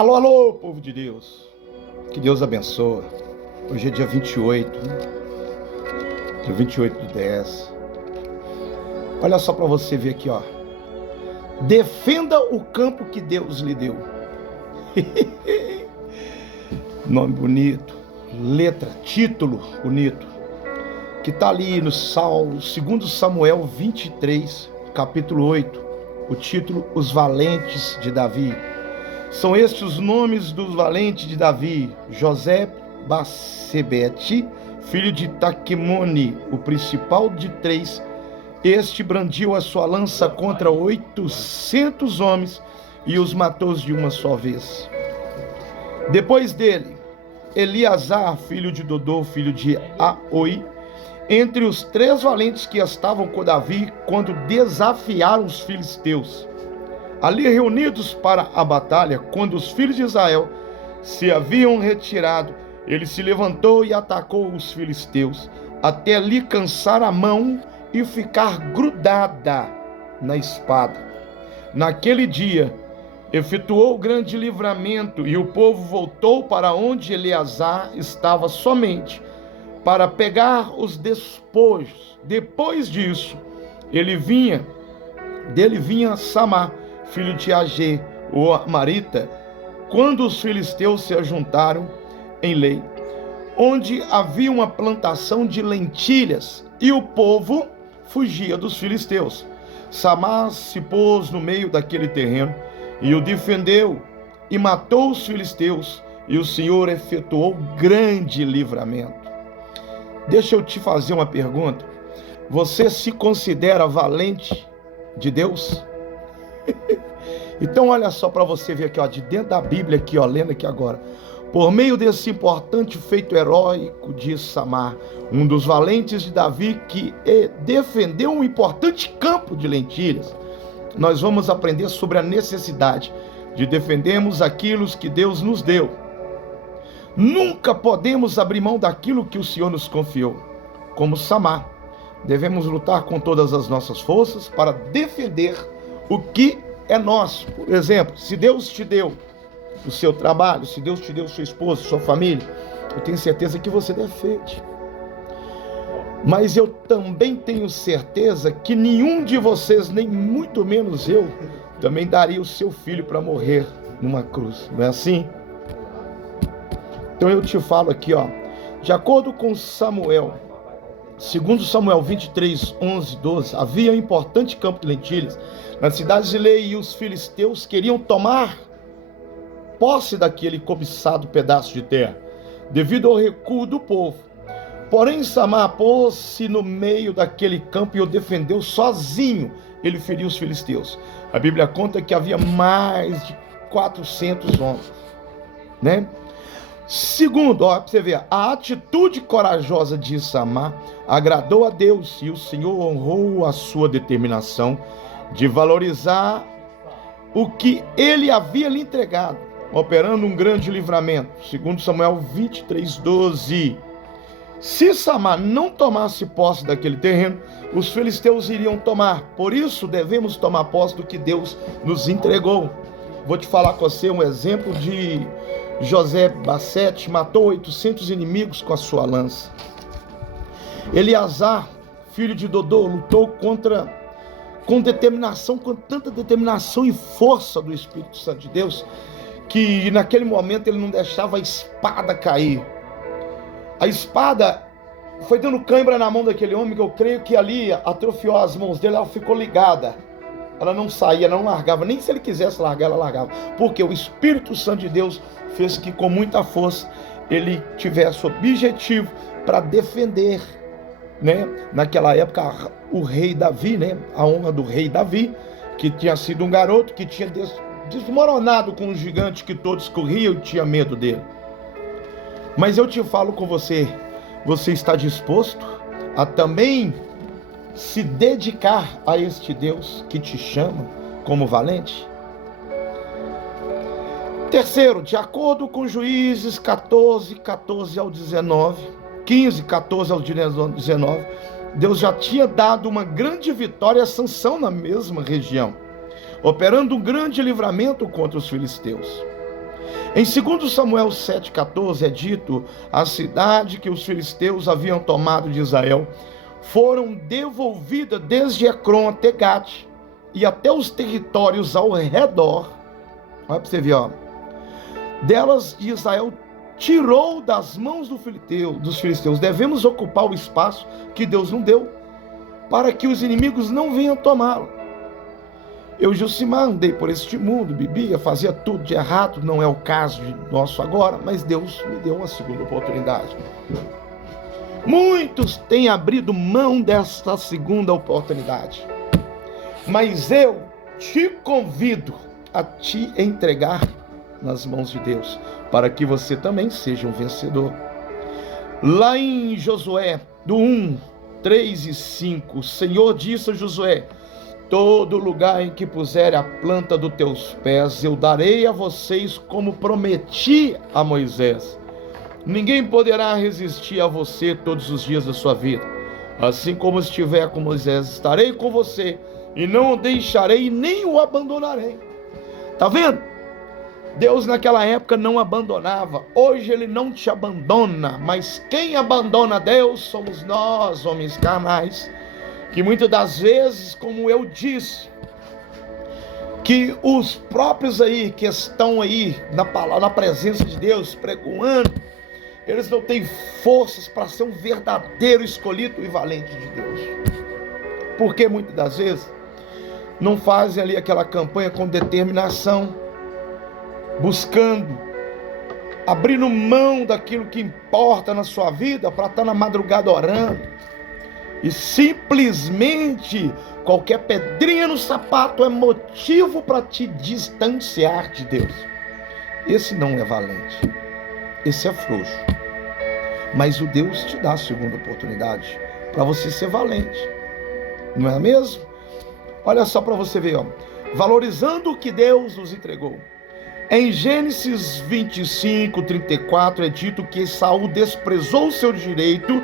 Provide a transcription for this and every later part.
Alô, alô, povo de Deus. Que Deus abençoe. Hoje é dia 28, dia 28/10. Olha só para você ver aqui, ó. Defenda o campo que Deus lhe deu. Nome bonito, letra, título bonito, que está ali no Salmo, 2 Samuel 23, capítulo 8, o título Os Valentes de Davi. São estes os nomes dos valentes de Davi: José Bassebete, filho de Taquemone, o principal de 3. Este brandiu a sua lança contra 800 homens e os matou de uma só vez. Depois dele, Eleazar, filho de Dodô, filho de Aoi, entre os 3 valentes que estavam com Davi quando desafiaram os filisteus. Ali reunidos para a batalha, quando os filhos de Israel se haviam retirado, ele se levantou e atacou os filisteus, até lhe cansar a mão e ficar grudada na espada. Naquele dia, efetuou grande livramento, e o povo voltou para onde Eleazar estava somente para pegar os despojos. Depois disso, dele vinha Samá, filho de Agê, o Amarita, quando os filisteus se ajuntaram em Lei, onde havia uma plantação de lentilhas, e o povo fugia dos filisteus. Samá se pôs no meio daquele terreno e o defendeu e matou os filisteus, e o Senhor efetuou grande livramento. Deixa eu te fazer uma pergunta. Você se considera valente de Deus? Então olha só para você ver aqui, ó, de dentro da Bíblia aqui, ó, lendo aqui agora. Por meio desse importante feito heróico de Samá, um dos valentes de Davi que defendeu um importante campo de lentilhas, nós vamos aprender sobre a necessidade de defendermos aquilo que Deus nos deu. Nunca podemos abrir mão daquilo que o Senhor nos confiou. Como Samá, devemos lutar com todas as nossas forças para defender o que é nosso. Por exemplo, se Deus te deu o seu trabalho, se Deus te deu sua esposa, sua família, eu tenho certeza que você defende. Mas eu também tenho certeza que nenhum de vocês, nem muito menos eu, também daria o seu filho para morrer numa cruz. Não é assim? Então eu te falo aqui, ó, de acordo com Samuel, 2 Samuel 23, 11, 12, havia um importante campo de lentilhas nas cidades de Lei, e os filisteus queriam tomar posse daquele cobiçado pedaço de terra, devido ao recuo do povo. Porém, Samá pôs-se no meio daquele campo e o defendeu sozinho. Ele feriu os filisteus. A Bíblia conta que havia mais de 400 homens, né? Segundo, ó, pra você ver, a atitude corajosa de Samá agradou a Deus, e o Senhor honrou a sua determinação de valorizar o que ele havia lhe entregado, operando um grande livramento. Segundo Samuel 23, 12. Se Samá não tomasse posse daquele terreno, os filisteus iriam tomar. Por isso devemos tomar posse do que Deus nos entregou. Vou te falar com você um exemplo de José Bassete, matou 800 inimigos com a sua lança. Eleazar, filho de Dodô, lutou com determinação, com tanta determinação e força do Espírito Santo de Deus, que naquele momento ele não deixava a espada cair. A espada foi dando cãibra na mão daquele homem, que eu creio que ali atrofiou as mãos dele, ela ficou ligada. Ela não saía, não largava, nem se ele quisesse largar, ela largava. Porque o Espírito Santo de Deus fez que com muita força ele tivesse o objetivo para defender, né? Naquela época, o rei Davi, né? A honra do rei Davi, que tinha sido um garoto que tinha desmoronado com um gigante que todos corriam e tinha medo dele. Mas eu te falo com você, você está disposto a também se dedicar a este Deus que te chama como valente? Terceiro, de acordo com Juízes 14, 14 ao 19, 15, 14 ao 19, Deus já tinha dado uma grande vitória a Sansão na mesma região, operando um grande livramento contra os filisteus. Em 2 Samuel 7,14 é dito: a cidade que os filisteus haviam tomado de Israel foram devolvidas desde Ecrom até Gate e até os territórios ao redor. Olha para você ver, ó. Delas de Israel tirou das mãos dos filisteus. Devemos ocupar o espaço que Deus não deu, para que os inimigos não venham tomá-lo. Eu, Josimar, andei por este mundo, bebia, fazia tudo de errado, não é o caso nosso agora, mas Deus me deu uma segunda oportunidade. Muitos têm abrido mão desta segunda oportunidade, mas eu te convido a te entregar nas mãos de Deus, para que você também seja um vencedor. Lá em Josué, do 1, 3 e 5, o Senhor disse a Josué: todo lugar em que puser a planta dos teus pés, eu darei a vocês, como prometi a Moisés. Ninguém poderá resistir a você todos os dias da sua vida. Assim como estiver com Moisés, estarei com você, e não o deixarei nem o abandonarei. Tá vendo? Deus naquela época não abandonava. Hoje Ele não te abandona, mas quem abandona Deus somos nós, homens carnais, que muitas das vezes, como eu disse, que os próprios aí que estão aí na presença de Deus, pregoando, eles não têm forças para ser um verdadeiro escolhido e valente de Deus. Porque muitas das vezes não fazem ali aquela campanha com determinação, buscando, abrindo mão daquilo que importa na sua vida para estar na madrugada orando. E simplesmente qualquer pedrinha no sapato é motivo para te distanciar de Deus. Esse não é valente, esse é frouxo. Mas o Deus te dá a segunda oportunidade para você ser valente, não é mesmo? Olha só para você ver, ó. Valorizando o que Deus nos entregou. Em Gênesis 25, 34 é dito que Esaú desprezou o seu direito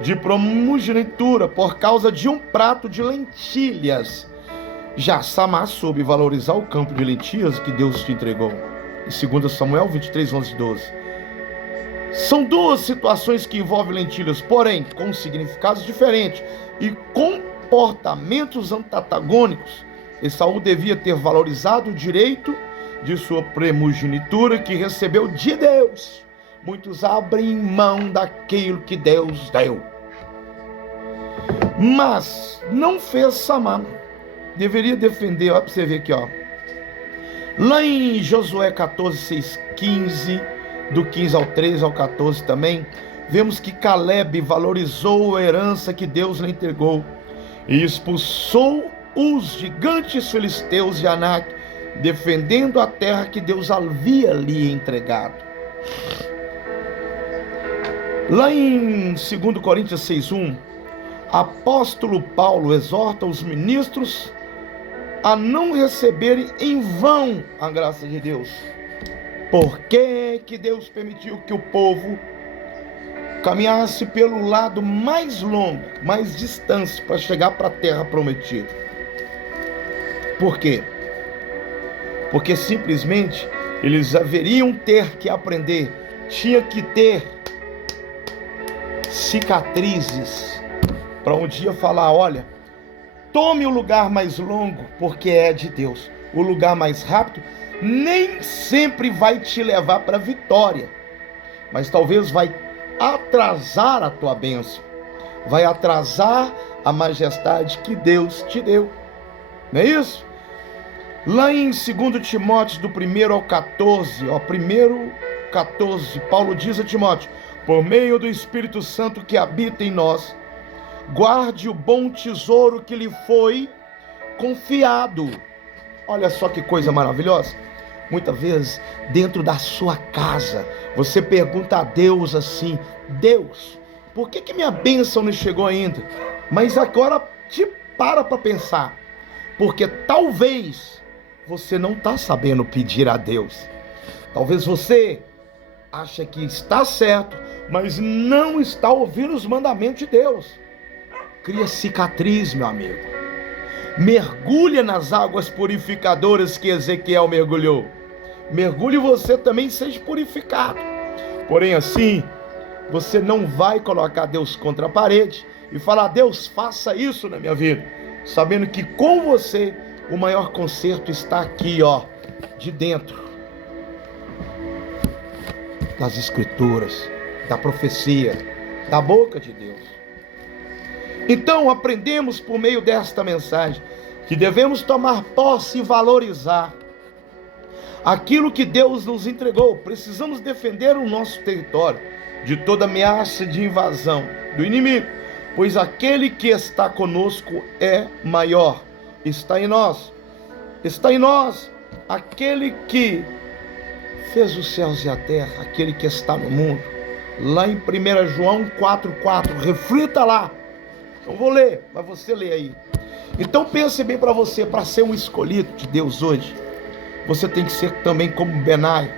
de primogenitura por causa de um prato de lentilhas. Já Samar soube valorizar o campo de lentilhas que Deus te entregou. Em 2 Samuel 23, 11 e 12. São duas situações que envolvem lentilhas, porém com significados diferentes e comportamentos antagônicos. Esaú devia ter valorizado o direito de sua primogenitura que recebeu de Deus. Muitos abrem mão daquilo que Deus deu, mas não fez Samar. Deveria defender. Olha para você ver aqui, ó. Lá em Josué 14, 6, 15, do 15 ao 13 ao 14 também, vemos que Caleb valorizou a herança que Deus lhe entregou e expulsou os gigantes filisteus de Anak, defendendo a terra que Deus havia lhe entregado. Lá em 2 Coríntios 6:1, apóstolo Paulo exorta os ministros a não receberem em vão a graça de Deus. Por que Deus permitiu que o povo caminhasse pelo lado mais longo, mais distante, para chegar para a terra prometida? Por quê? Porque simplesmente eles haveriam ter que aprender, tinha que ter cicatrizes para um dia falar: olha, tome o lugar mais longo, porque é de Deus. O lugar mais rápido nem sempre vai te levar para a vitória, mas talvez vai atrasar a tua bênção, vai atrasar a majestade que Deus te deu. Não é isso? Lá em 2 Timóteo, do 1 ao 14, ó, 1:14, Paulo diz a Timóteo: por meio do Espírito Santo que habita em nós, guarde o bom tesouro que lhe foi confiado. Olha só que coisa maravilhosa. Muitas vezes, dentro da sua casa, você pergunta a Deus assim: Deus, por que minha bênção não chegou ainda? Mas agora te para pensar, porque talvez você não está sabendo pedir a Deus. Talvez você acha que está certo, mas não está ouvindo os mandamentos de Deus. Cria cicatriz, meu amigo. Mergulha nas águas purificadoras que Ezequiel mergulhou. mergulhe você também e seja purificado. Porém assim, você não vai colocar Deus contra a parede e falar: Deus, faça isso na minha vida, sabendo que com você o maior conserto está aqui, ó, de dentro das escrituras, da profecia, da boca de Deus. Então aprendemos por meio desta mensagem que devemos tomar posse e valorizar aquilo que Deus nos entregou. Precisamos defender o nosso território de toda ameaça de invasão do inimigo, pois aquele que está conosco é maior. Está em nós aquele que fez os céus e a terra, aquele que está no mundo. Lá em 1 João 4,4, reflita lá. Eu vou ler, mas você lê aí. Então pense bem para você, para ser um escolhido de Deus hoje, você tem que ser também como Benai.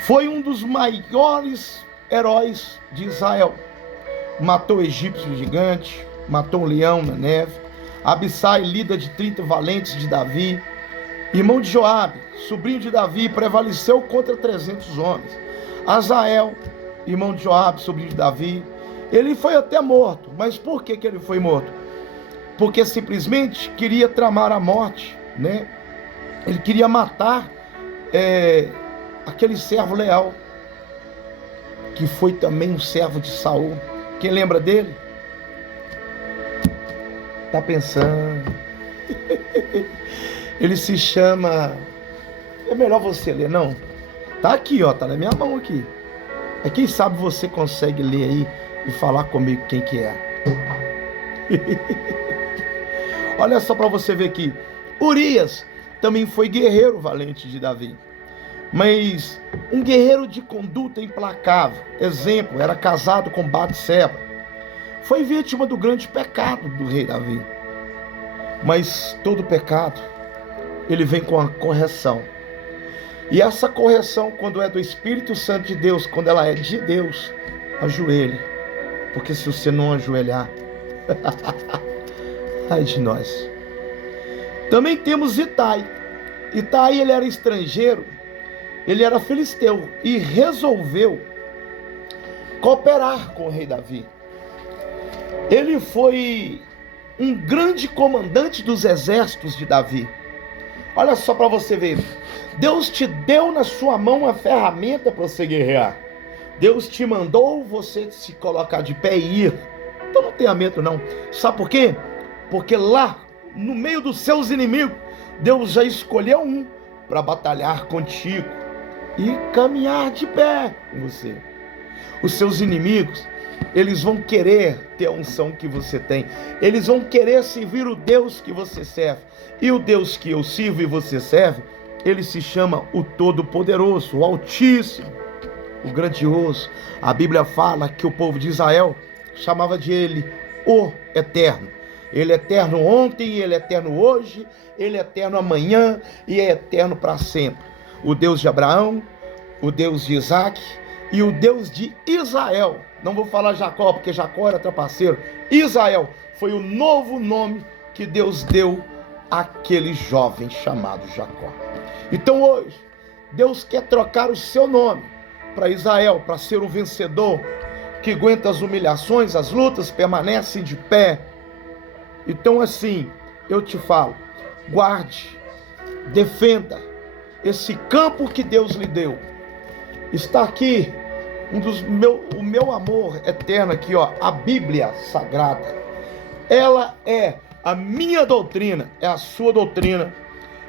Foi um dos maiores heróis de Israel. Matou o egípcio gigante, matou um leão na neve. Abissai, líder de 30 valentes de Davi, irmão de Joabe, sobrinho de Davi, prevaleceu contra 300 homens. Azael, irmão de Joabe, sobrinho de Davi, ele foi até morto. Mas por que ele foi morto? Porque simplesmente queria tramar a morte, né? Ele queria matar aquele servo leal, que foi também um servo de Saul. Quem lembra dele? Tá pensando? Ele se chama... É melhor você ler, não? Tá aqui, ó, tá na minha mão aqui. Quem sabe você consegue ler aí e falar comigo quem que é. Olha só para você ver aqui. Urias também foi guerreiro valente de Davi, mas um guerreiro de conduta implacável. Exemplo, era casado com Batseba. Foi vítima do grande pecado do rei Davi. Mas todo pecado, ele vem com a correção. E essa correção, quando é do Espírito Santo de Deus, quando ela é de Deus, ajoelhe. Porque se você não ajoelhar, ai de nós. Também temos Itai. Itai, ele era estrangeiro, ele era filisteu e resolveu cooperar com o rei Davi. Ele foi um grande comandante dos exércitos de Davi. Olha só para você ver. Deus te deu na sua mão a ferramenta para você guerrear. Deus te mandou você se colocar de pé e ir. Então não tenha medo não. Sabe por quê? Porque lá, no meio dos seus inimigos, Deus já escolheu um para batalhar contigo e caminhar de pé com você. Os seus inimigos, eles vão querer ter a unção que você tem. Eles vão querer servir o Deus que você serve. E o Deus que eu sirvo e você serve, ele se chama o Todo-Poderoso, o Altíssimo, o Grandioso. A Bíblia fala que o povo de Israel chamava de ele o Eterno. Ele é eterno ontem, ele é eterno hoje, ele é eterno amanhã e é eterno para sempre. O Deus de Abraão, o Deus de Isaac e o Deus de Israel. Não vou falar Jacó, porque Jacó era trapaceiro. Israel foi o novo nome que Deus deu àquele jovem chamado Jacó. Então hoje, Deus quer trocar o seu nome para Israel, para ser um vencedor que aguenta as humilhações, as lutas, permanecem de pé. Então assim, eu te falo, guarde, defenda esse campo que Deus lhe deu. Está aqui o meu amor eterno aqui, ó, a Bíblia Sagrada. Ela é a minha doutrina, é a sua doutrina,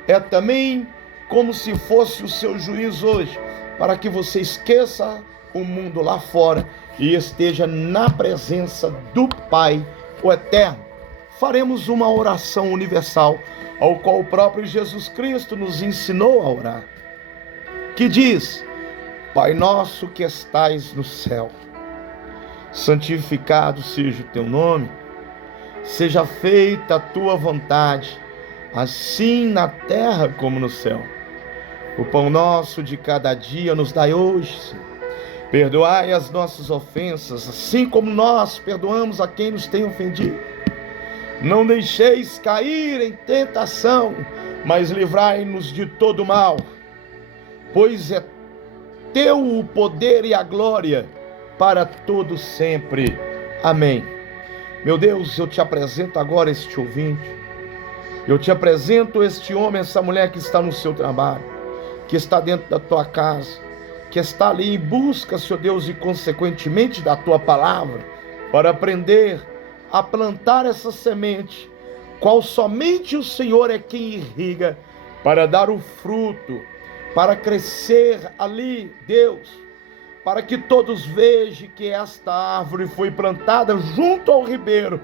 é também como se fosse o seu juiz hoje, para que você esqueça o mundo lá fora e esteja na presença do Pai, o Eterno. Faremos uma oração universal, ao qual o próprio Jesus Cristo nos ensinou a orar, que diz: Pai nosso que estais no céu, santificado seja o teu nome, seja feita a tua vontade, assim na terra como no céu. O pão nosso de cada dia nos dai hoje, Senhor. Perdoai as nossas ofensas, assim como nós perdoamos a quem nos tem ofendido. Não deixeis cair em tentação, mas livrai-nos de todo mal, pois é teu o poder e a glória para todo sempre. Amém. Meu Deus, eu te apresento agora este ouvinte, eu te apresento este homem, essa mulher que está no seu trabalho, que está dentro da tua casa, que está ali em busca, Senhor Deus, e consequentemente da tua palavra, para aprender a plantar essa semente, qual somente o Senhor é quem irriga, para dar o fruto, para crescer ali, Deus, para que todos vejam que esta árvore foi plantada junto ao ribeiro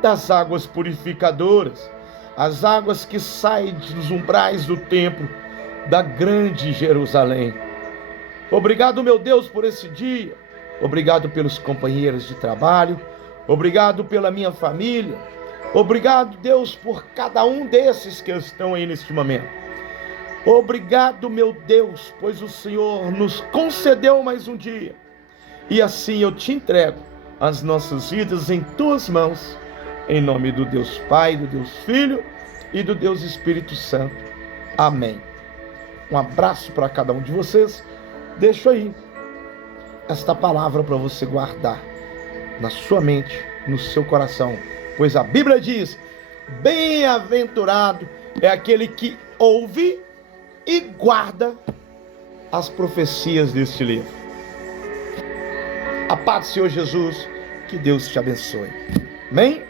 das águas purificadoras, as águas que saem dos umbrais do templo da grande Jerusalém. Obrigado, meu Deus, por esse dia. Obrigado pelos companheiros de trabalho. Obrigado pela minha família. Obrigado, Deus, por cada um desses que estão aí neste momento. Obrigado, meu Deus, pois o Senhor nos concedeu mais um dia. E assim eu te entrego as nossas vidas em tuas mãos, em nome do Deus Pai, do Deus Filho e do Deus Espírito Santo. Amém. Um abraço para cada um de vocês. Deixo aí esta palavra para você guardar na sua mente, no seu coração, pois a Bíblia diz: bem-aventurado é aquele que ouve e guarda as profecias deste livro. A paz do Senhor Jesus, que Deus te abençoe. Amém?